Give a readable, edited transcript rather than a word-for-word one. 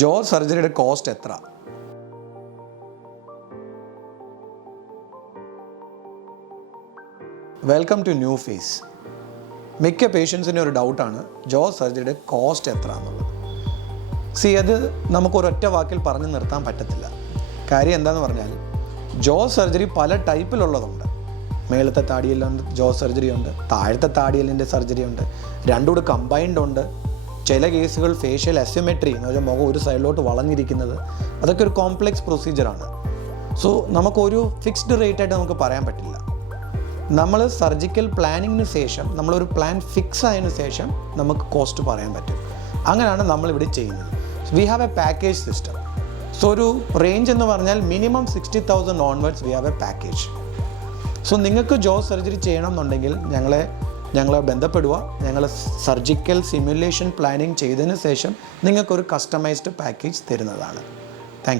ജോ സർജറിയുടെ കോസ്റ്റ് എത്ര? Welcome to new face. മിക്ക പേഷ്യൻസിൻ്റെ ഒരു ഡൗട്ടാണ് ജോ സർജറിയുടെ കോസ്റ്റ് എത്ര എന്നുള്ളത്. അത് നമുക്കൊരൊറ്റ വാക്കിൽ പറഞ്ഞു നിർത്താൻ പറ്റത്തില്ല. കാര്യം എന്താണെന്ന് പറഞ്ഞാൽ ജോ സർജറി പല ടൈപ്പിലുള്ളതുണ്ട്. മേളത്തെ താടിയെല്ലുണ്ട് ജോ സർജറി ഉണ്ട്, താഴത്തെ താടിയെല്ലിൻ്റെ സർജറി ഉണ്ട്, രണ്ടും കൂടെ കമ്പൈൻഡ് ഉണ്ട്. ചില കേസുകൾ ഫേഷ്യൽ അസിമെട്രി എന്ന് വെച്ചാൽ മുഖം ഒരു സൈഡിലോട്ട് വളഞ്ഞിരിക്കുന്നത്, അതൊക്കെ ഒരു കോംപ്ലെക്സ് പ്രൊസീജിയറാണ്. സോ നമുക്കൊരു ഫിക്സ്ഡ് റേറ്റായിട്ട് നമുക്ക് പറയാൻ പറ്റില്ല. നമ്മൾ സർജിക്കൽ പ്ലാനിങ്ങിന് ശേഷം നമ്മളൊരു പ്ലാൻ ഫിക്സ് ആയതിനു ശേഷം നമുക്ക് കോസ്റ്റ് പറയാൻ പറ്റും. അങ്ങനെയാണ് നമ്മളിവിടെ ചെയ്യുന്നത്. We have A package system. So ഒരു റേഞ്ച് എന്ന് പറഞ്ഞാൽ minimum 60,000 onwards we have A package. So നിങ്ങൾക്ക് ജോ സർജറി ചെയ്യണം എന്നുണ്ടെങ്കിൽ ഞങ്ങളെ ബന്ധപ്പെടുക. ഞങ്ങൾ സർജിക്കൽ സിമുലേഷൻ പ്ലാനിങ് ചെയ്തതിന് ശേഷം നിങ്ങൾക്കൊരു കസ്റ്റമൈസ്ഡ് പാക്കേജ് തരുന്നതാണ്.